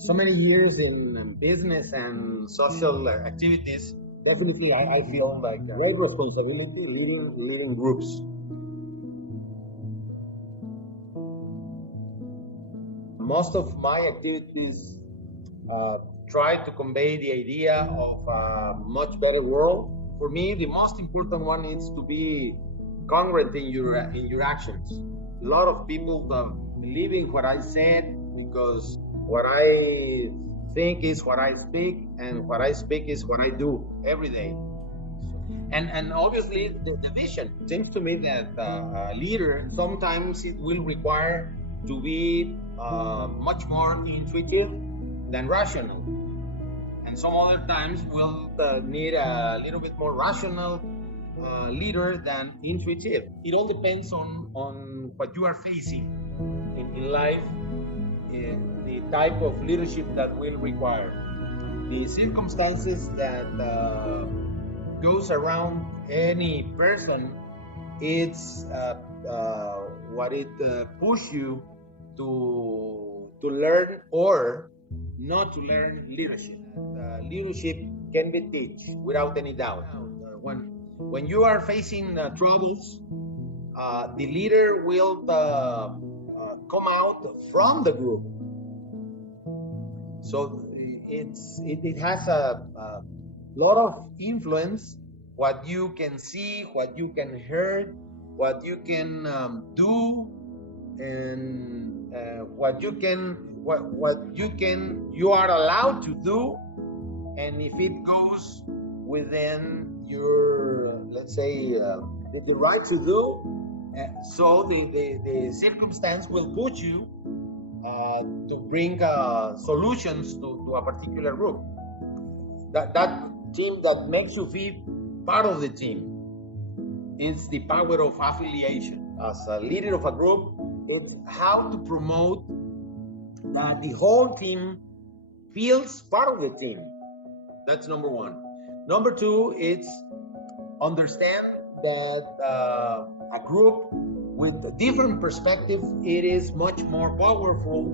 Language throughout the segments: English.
so many years in business and social activities, definitely I feel like great responsibility leading groups. Most of my activities try to convey the idea of a much better world. For me, the most important one is to be congruent in your actions. A lot of people believe in what I said because what I think is what I speak, and what I speak is what I do every day. And obviously the vision. It seems to me that a leader, sometimes it will require to be much more intuitive than rational. And some other times we'll need a little bit more rational leader than intuitive. It all depends on what you are facing in life, the type of leadership that will require. The circumstances that goes around any person, it's what it push you to learn or not to learn leadership. Leadership can be taught without any doubt. When you are facing troubles, the leader will come out from the group. So it has a lot of influence. What you can see, what you can hear, what you can do, and what you are allowed to do, and if it goes within your, let's say, the right to do, so the circumstance will put you to bring solutions to a particular group. That team that makes you feel part of the team. It's the power of affiliation. As a leader of a group, it's how to promote that the whole team feels part of the team. That's number one. Number two, it's understand that a group with a different perspective, it is much more powerful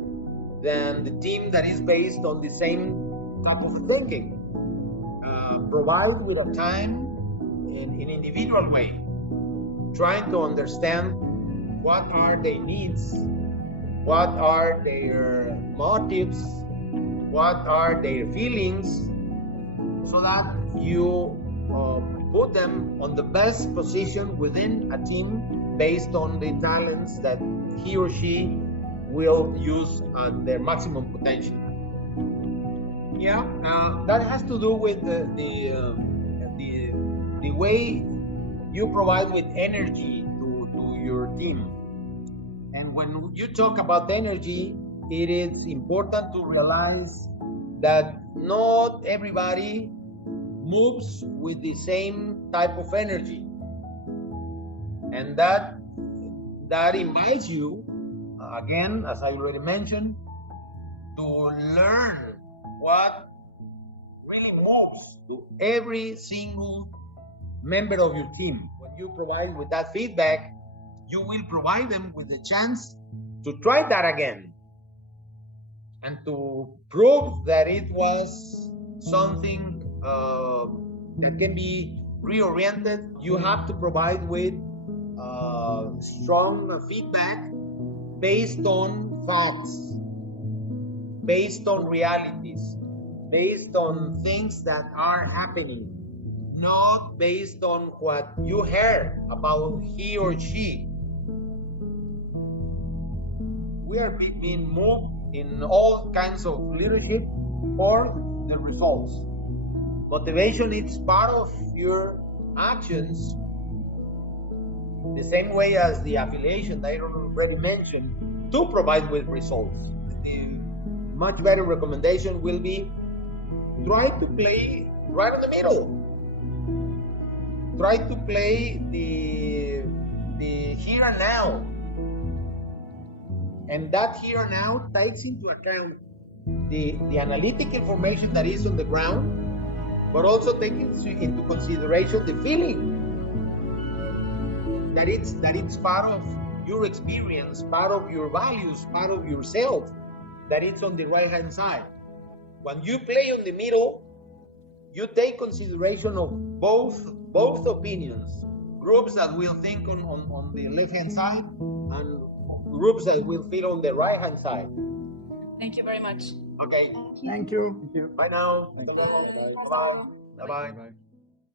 than the team that is based on the same type of thinking. Provide with a time in an individual way, trying to understand what are their needs, what are their motives, what are their feelings, so that you put them on the best position within a team based on the talents that he or she will use at their maximum potential. Yeah, that has to do with the way you provide with energy to your team. And when you talk about energy, it is important to realize that not everybody moves with the same type of energy, and that invites you, again, as I already mentioned, to learn what really moves to every single member of your team. When you provide with that feedback, you will provide them with the chance to try that again and to prove that it was something that can be reoriented. You have to provide with strong feedback based on facts, based on realities, based on things that are happening, not based on what you heard about he or she. We are being moved in all kinds of leadership for the results. Motivation is part of your actions, the same way as the affiliation that I already mentioned, to provide with results. The much better recommendation will be try to play right in the middle. Try to play the here and now. And that here and now takes into account the analytic information that is on the ground, but also takes into consideration the feeling that it's part of your experience, part of your values, part of yourself, that it's on the right hand side. when you play on the middle, you take consideration of both opinions. Groups that will think on the left-hand side and groups that will think on the right-hand side. Thank you very much. Okay. Thank you. Bye now. Bye. Bye. Bye. Bye. Bye.